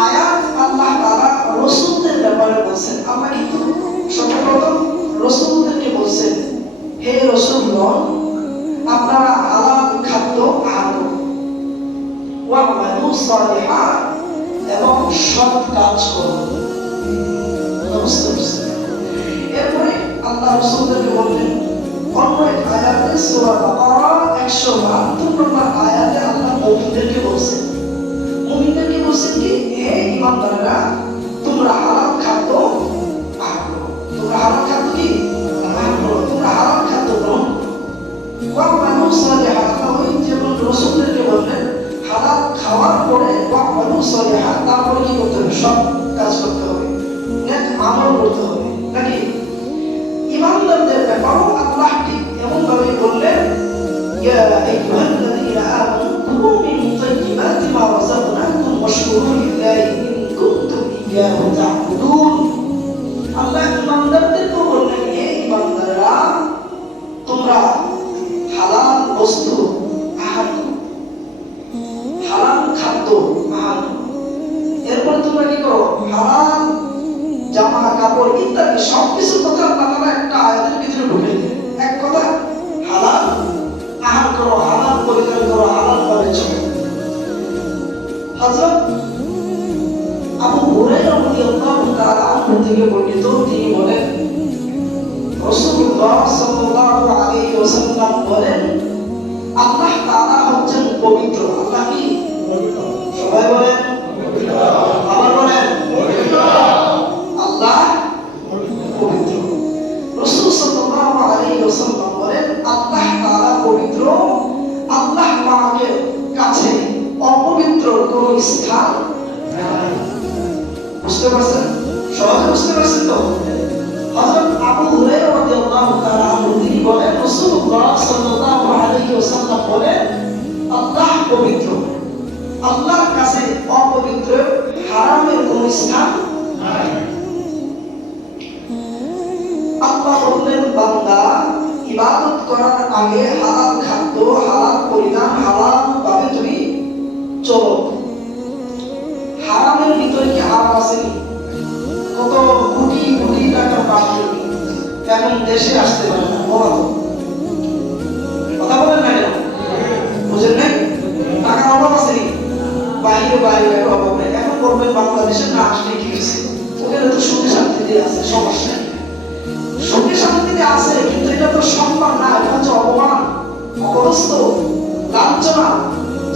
আয়াত আল্লাহ তাআলা রাসূলদের ব্যাপারে বলছেন। আমরা কিন্তু সর্বপ্রথম রাসূলদেরকে বলছেন, হে রাসূলগণ, আপনারা হালাল খাদ্য আহার করুন, ওয়া'মালু সালিহান, এবং সৎ কাজ করুন। এরপরে আল্লাহ রাসূলদেরকে বললেন অন্য এক আয়াতে, সূরা বাকারা 172 নম্বর আয়াতে আল্লাহ মুমিনদেরকে বলছেন, মুমিনদেরকে বলছেন কি, হে ঈমানদাররা, তোমরা হালাল খাদ্য আহার করো, তোমরা হালাল খাদ্য কি আহার করো, তোমরা হালাল খাদ্য গ্রহণ করো। ওয়া'মালু সালিহান, ওই যেমন রাসূলদেরকে বললেন হালাল খাওয়ার পরে ওয়া'মালু সালিহান, তারপরে কি করতে হবে, সৎ কাজ করতে হবে, নেক আমল করতে হবে নাকি? ঈমানদারদের ব্যাপারেও আল্লাহ ঠিক এমন ভাবে বললেন, ইয়া আইয়ুহাল্লাযীনা আমানু কুলু মিন তাইয়্যিবাতি মা রাযাকনাকুম ওয়াশকুরু লিল্লাহি ইন কুনতুম ইয়্যাহু তা'বুদুন। আল্লাহ ঈমানদারদেরকে বললেন, হে ঈমানদাররা, তোমরা হালাল বস্তু আহার করো, হালাল খাদ্য আহার করো। এরপর তোমরা কি করো, হালাল জামা কাপড় ইত্যাদি সবকিছু কথা আল্লাহ তাআলা একটা আয়াতের ভিতরে ঢুকিয়ে দেন। এক কথা, হালাল আহার করো, হালাল পরিধান করো, হালাল ভাবে চলো। হযরত আবু হুরায়রা রাদিয়াল্লাহু তাআলা আনহু থেকে বর্ণিত, তিনি বলেন রাসূলুল্লাহ সাল্লাল্লাহু আলাইহি ওয়াসাল্লাম বলেন, আল্লাহ তাআলা হচ্ছেন পবিত্র। আল্লাহ কি পবিত্র? সবাই বলেন পবিত্র। আবার বলেন পবিত্র। আল্লাহ পবিত্র। রাসূল সাল্লাল্লাহু আলাইহি ওয়াসাল্লাম বলেন, আল্লাহ তাআলা পবিত্র। আল্লাহ পাকের কাছে অপবিত্র কোন স্থান নাই। বুঝতে পারছেন? সহজে বুঝতে পারছেন তো? হযরত আবু হুরায়রা রাদিয়াল্লাহু তাআলা আনহু তিনি বলেন, রাসূলুল্লাহ সাল্লাল্লাহু আলাইহি ওয়াসাল্লাম বলেন, আল্লাহ পবিত্র। আল্লাহর কাছে অপবিত্র হারামের কোন স্থান নাই। আল্লাহ বললেন, বান্দা, ইবাদত করার আগে হালাল খাদ্য, হালাল পরিধান, হালাল ভাবে তুমি চলো। হারামের ভিতরে কি হারাম আছে? কত কোটি কোটি টাকার পাখি এখন দেশে আসতে পারে না, বলো কথা বলেন না কেন? বুঝেন নাই? টাকার অভাব আছে, বাইরে বাইরে অভাব নেই। এখন বলবেন বাংলাদেশে না আসলে কি হয়েছে? ওখানে তো সুখে শান্তিতে আছে, সমস্যা নেই। সুখে শান্তিতে আছে, কিন্তু এটা তো সম্মান না, এটা হচ্ছে অপমান, অপদস্থ, লাঞ্ছনা।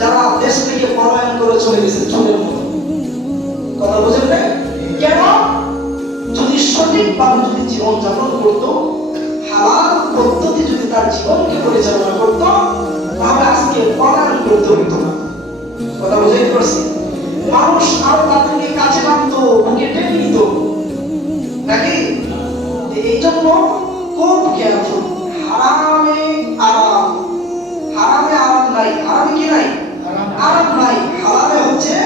যারা দেশ থেকে পলায়ন করে চলে গেছে চোরের মতো। কথা বুঝেন নাই? কেন? যদি সঠিকভাবে যদি জীবনযাপন করতো, হালাল পদ্ধতি যদি তার জীবনকে পরিচালনা করতো, তাহলে আজকে পলায়ন করতে হতো না। কথা বুঝাইতে পারছি? মানুষ আরো তাদেরকে কাছে টানতো, বুকে টেনে নিত নাকি? এই জন্য খুব কেয়ারফুল। হারামে আরাম নাই। হারামে কি নাই? আরাম নাই। হালালে হচ্ছে